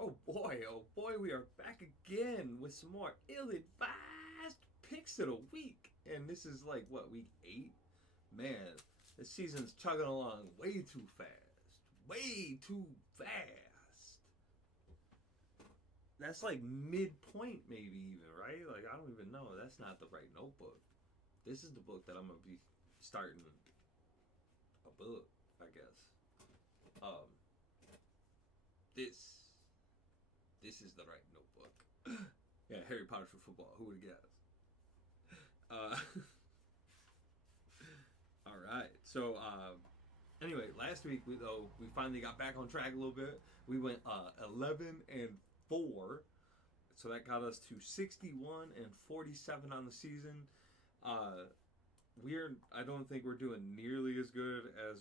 Oh boy, we are back again with some more ill-advised picks of the week. And this is like, what, week 8? Man, this season's chugging along way too fast. Way too fast. That's like midpoint, maybe even, right? Like, I don't even know. That's not the right notebook. This is the book that I'm going to be starting a book, I guess. Um, this is the right notebook. Yeah, Harry Potter for football. Who would have guessed? Uh, all right. So anyway, last week we finally got back on track a little bit. We went 11-4, so that got us to 61-47 on the season. I don't think we're doing nearly as good as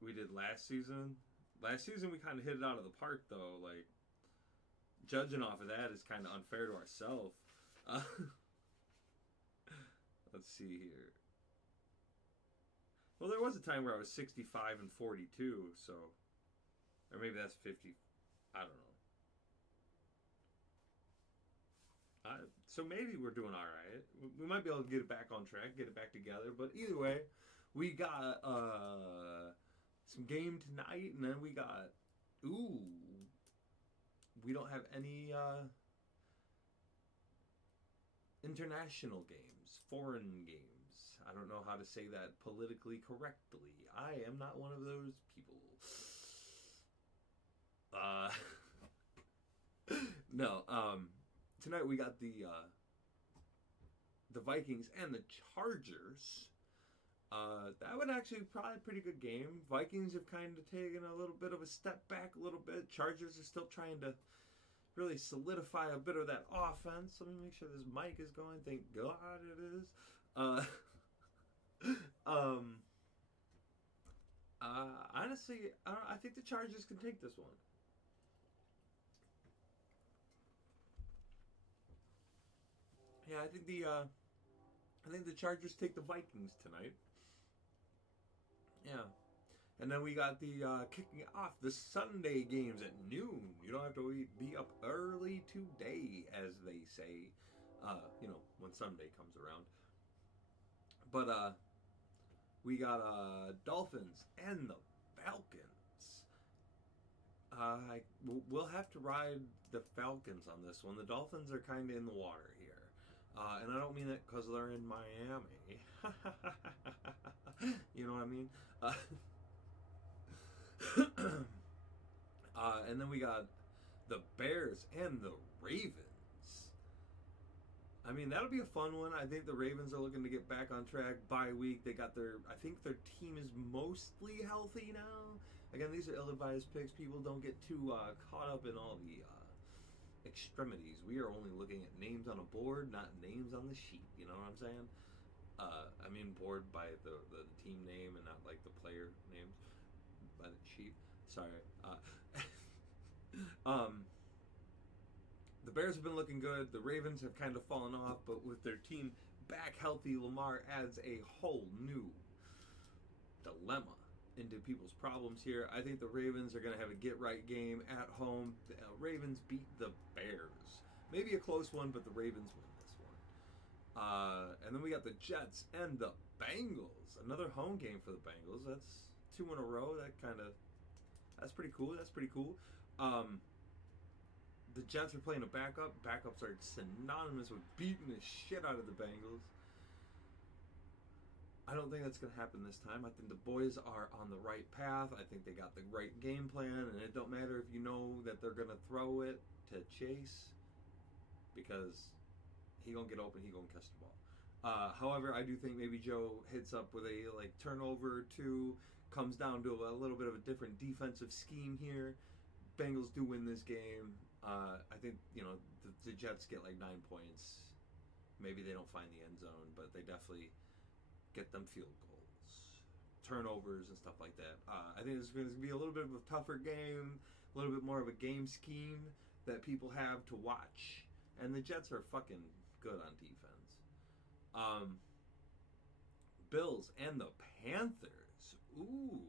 we did last season. Last season we kind of hit it out of the park though. Like, judging off of that is kind of unfair to ourselves. Let's see here. Well, there was a time where I was 65-42, so, or maybe that's 50. I don't know. So maybe we're doing all right. We might be able to get it back on track, get it back together. But either way, we got some game tonight, and then we got we don't have any international games, foreign games. I don't know how to say that politically correctly. I am not one of those people. No. Tonight we got the Vikings and the Chargers. That would actually probably a pretty good game. Vikings have kind of taken a little bit of a step back a little bit. Chargers are still trying to really solidify a bit of that offense. Let me make sure this mic is going. Thank God it is. Honestly, I think the Chargers can take this one. Yeah, I think the Chargers take the Vikings tonight. Yeah. And then we got the kicking off the Sunday games at noon. You don't have to be up early today, as they say, when Sunday comes around. But we got Dolphins and the Falcons. We'll have to ride the Falcons on this one. The Dolphins are kind of in the water here. And I don't mean that because they're in Miami. You know what I mean? And then we got the Bears and the Ravens. I mean, that'll be a fun one. I think the Ravens are looking to get back on track. Bye week. I think their team is mostly healthy now. Again, these are ill-advised picks. People don't get too caught up in all the extremities. We are only looking at names on a board, not names on the sheet. You know what I'm saying? I mean board by the team name and not like the player names by the sheet. Sorry. The Bears have been looking good. The Ravens have kind of fallen off, but with their team back healthy, Lamar adds a whole new dilemma into people's problems here. I think the Ravens are going to have a get-right game at home. The Ravens beat the Bears. Maybe a close one, but the Ravens win this one. And then we got the Jets and the Bengals. Another home game for the Bengals. That's 2 in a row. That's pretty cool. The Jets are playing a backup. Backups are synonymous with beating the shit out of the Bengals. I don't think that's going to happen this time. I think the boys are on the right path. I think they got the right game plan, and it don't matter if you know that they're going to throw it to Chase, because he going to get open, he going to catch the ball. However, I do think maybe Joe hits up with a turnover or two, comes down to a little bit of a different defensive scheme here. Bengals do win this game. I think, the Jets get 9 points. Maybe they don't find the end zone, but they definitely get them field goals, turnovers, and stuff like that. I think it's going to be a little bit of a tougher game, a little bit more of a game scheme that people have to watch. And the Jets are fucking good on defense. Bills and the Panthers. Ooh.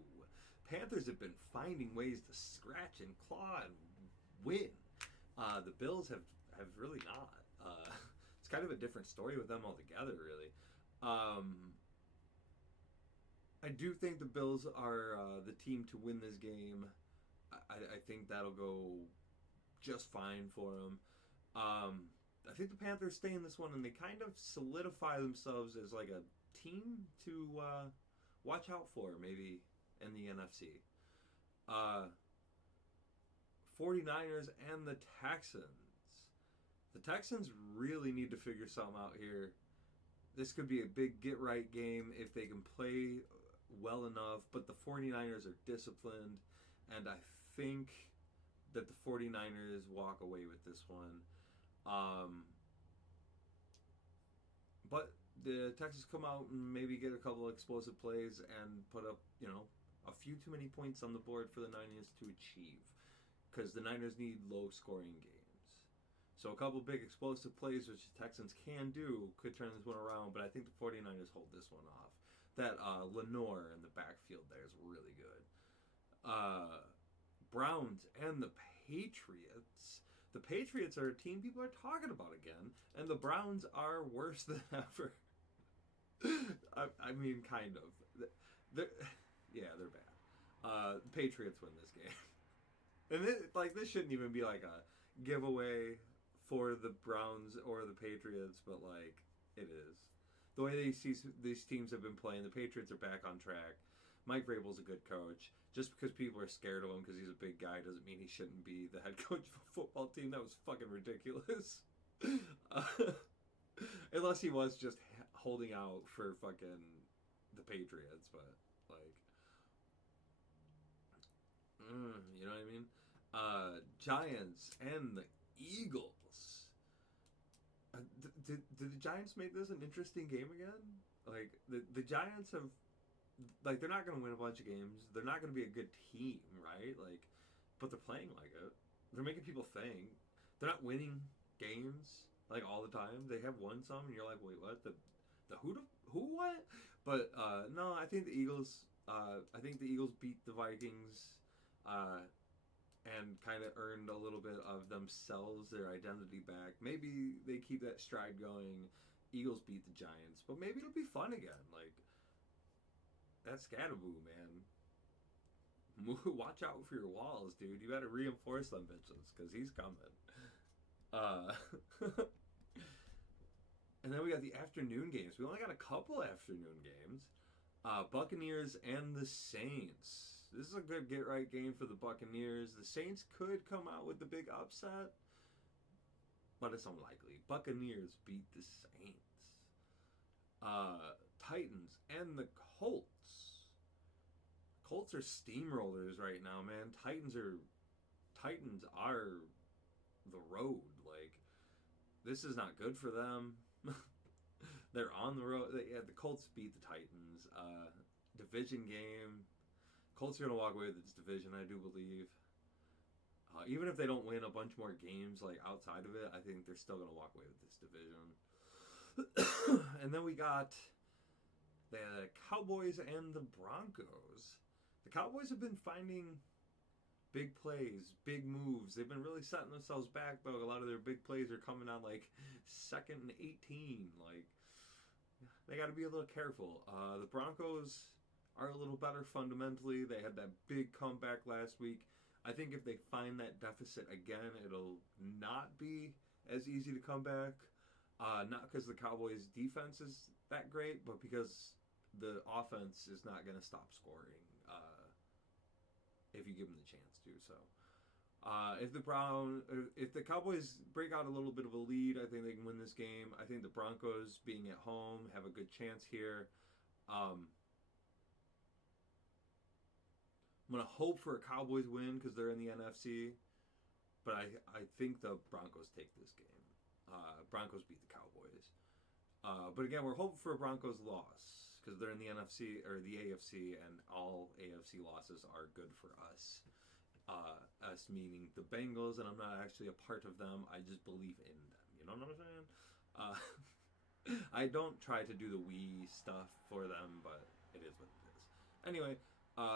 Panthers have been finding ways to scratch and claw and win. The Bills have really not. It's kind of a different story with them altogether, really. Um, I do think the Bills are the team to win this game. I think that'll go just fine for them. I think the Panthers stay in this one, and they kind of solidify themselves as like a team to watch out for, maybe in the NFC. Uh, 49ers and the Texans. The Texans really need to figure something out here. This could be a big get right game if they can play well enough, but the 49ers are disciplined, and I think that the 49ers walk away with this one. But the Texans come out and maybe get a couple of explosive plays and put up, a few too many points on the board for the Niners to achieve. Because the Niners need low scoring games. So a couple big explosive plays, which the Texans can do, could turn this one around, but I think the 49ers hold this one off. That Lenore in the backfield there is really good. Browns and the Patriots. The Patriots are a team people are talking about again, and the Browns are worse than ever. I mean, kind of. They're bad. The Patriots win this game. And this shouldn't even be like a giveaway for the Browns or the Patriots, but it is. The way these teams have been playing, the Patriots are back on track. Mike Vrabel's a good coach. Just because people are scared of him because he's a big guy doesn't mean he shouldn't be the head coach of a football team. That was fucking ridiculous. Unless he was just holding out for fucking the Patriots, but you know what I mean? Giants and the Eagles. Did the Giants make this an interesting game again? The Giants have, they're not going to win a bunch of games. They're not going to be a good team, right? But they're playing like it. They're making people think. They're not winning games all the time. They have won some, and you're like, wait, what? The who what? But no, I think the Eagles. I think the Eagles beat the Vikings. And kind of earned a little bit of themselves, their identity back. Maybe they keep that stride going. Eagles beat the Giants, but maybe it'll be fun again. That's Scatterboo, man. Watch out for your walls, dude. You better reinforce them bitches, because he's coming. And then we got the afternoon games. We only got a couple afternoon games. Buccaneers and the Saints. This is a good get-right game for the Buccaneers. The Saints could come out with the big upset, but it's unlikely. Buccaneers beat the Saints. Titans and the Colts. Colts are steamrollers right now, man. Titans are the road. This is not good for them. They're on the road. The Colts beat the Titans. Division game. Colts are going to walk away with this division, I do believe. Even if they don't win a bunch more games outside of it, I think they're still going to walk away with this division. And then we got the Cowboys and the Broncos. The Cowboys have been finding big plays, big moves. They've been really setting themselves back, but a lot of their big plays are coming on 2nd and 18. They got to be a little careful. The Broncos are a little better fundamentally. They had that big comeback last week. I think if they find that deficit again, it'll not be as easy to come back. Not because the Cowboys' defense is that great, but because the offense is not going to stop scoring if you give them the chance to. So, if the Cowboys break out a little bit of a lead, I think they can win this game. I think the Broncos, being at home, have a good chance here. I'm going to hope for a Cowboys win because they're in the NFC, but I think the Broncos take this game. Broncos beat the Cowboys. But again, we're hoping for a Broncos loss because they're in the NFC or the AFC, and all AFC losses are good for us. Us meaning the Bengals, and I'm not actually a part of them. I just believe in them. You know what I'm saying? I don't try to do the we stuff for them, but it is what it is. Anyway,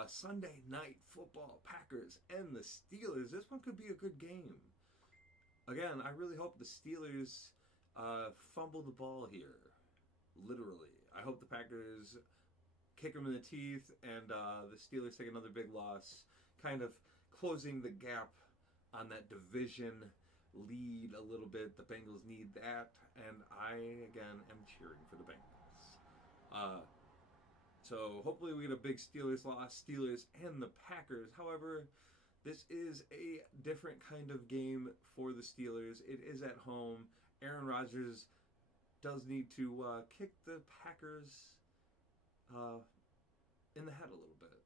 Sunday night football, Packers and the Steelers. This one could be a good game. Again, I really hope the Steelers fumble the ball here. Literally. I hope the Packers kick them in the teeth and the Steelers take another big loss, kind of closing the gap on that division lead a little bit. The Bengals need that, and I, again, am cheering for the Bengals. So hopefully we get a big Steelers loss, Steelers and the Packers. However, this is a different kind of game for the Steelers. It is at home. Aaron Rodgers does need to kick the Packers in the head a little bit.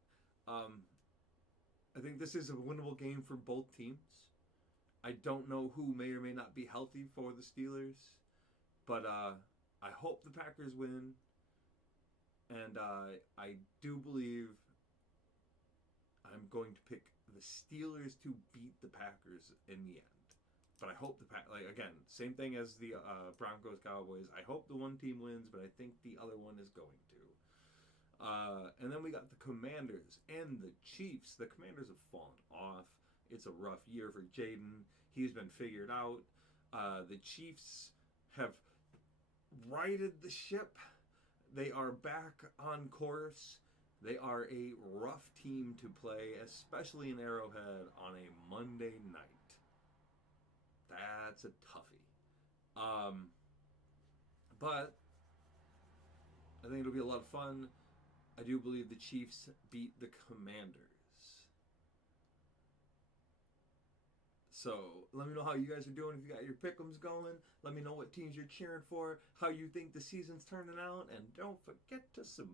I think this is a winnable game for both teams. I don't know who may or may not be healthy for the Steelers, but I hope the Packers win, and I do believe I'm going to pick the Steelers to beat the Packers in the end. But I hope again, same thing as the Broncos Cowboys. I hope the one team wins, but I think the other one is going to. And then we got the Commanders and the Chiefs. The Commanders have fallen off. It's a rough year for Jaden. He's been figured out. The Chiefs have righted the ship. They are back on course. They are a rough team to play, especially in Arrowhead on a Monday night. That's a toughie. But I think it'll be a lot of fun. I do believe the Chiefs beat the Commanders. So let me know how you guys are doing. If you got your pickems going, let me know what teams you're cheering for, how you think the season's turning out, and don't forget to smile.